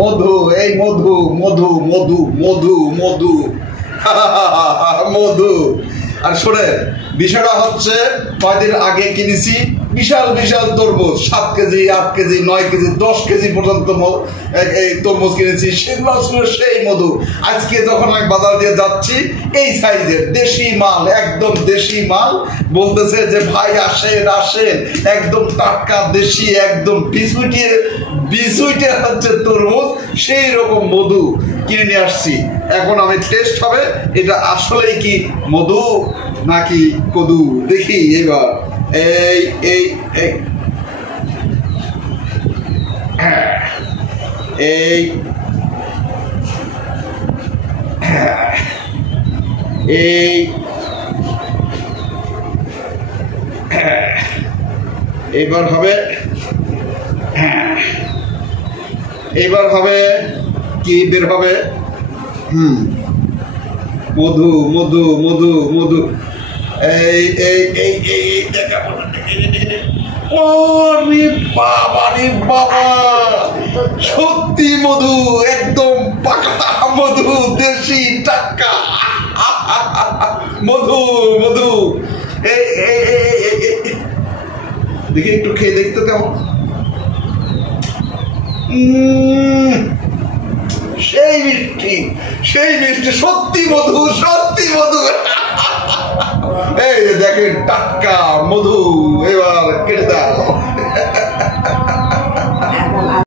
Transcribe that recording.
মধু, এই মধু মধু মধু মধু মধু মধু। আর শোনে, বিষয়টা হচ্ছে কয়দিন আগে কিনেছি বিশাল বিশাল তরমুজ, 7 কেজি 8 কেজি 9 কেজি 10 কেজি পর্যন্ত এই তরমুজ কিনেছি, সেগুলো ছিল সেই মধু। আজকে যখন আমি বাজার দিয়ে যাচ্ছি, এই সাইজের দেশি মাল, একদম দেশি মাল, বলতেছে যে ভাই আসেন আসেন, একদম টাটকা দেশি, একদম বিসুইটে হচ্ছে তরমুজ, সেই রকম মধু কিনে নিয়ে আসছি। এখন আমি টেস্ট হবে এটা আসলেই কি মধু নাকি কদু, দেখি এবার। এই এই এই এই এই এবার হবে, এবার হবে কি বের হবে? মধু মধু মধু মধু। এই এই এই এই ওরে বাবা রে বাবা, সত্যি মধু, একদম পাকা মধু, দেশি টাটকা মধু মধু। এই দেখি একটু খেয়ে দেখতে কেমন। সেই মিষ্টি, সেই মিষ্টি, সত্যি মধু, সত্যি মধু। এই দেখেন টাটকা মধু, এবার কেটে দেয়।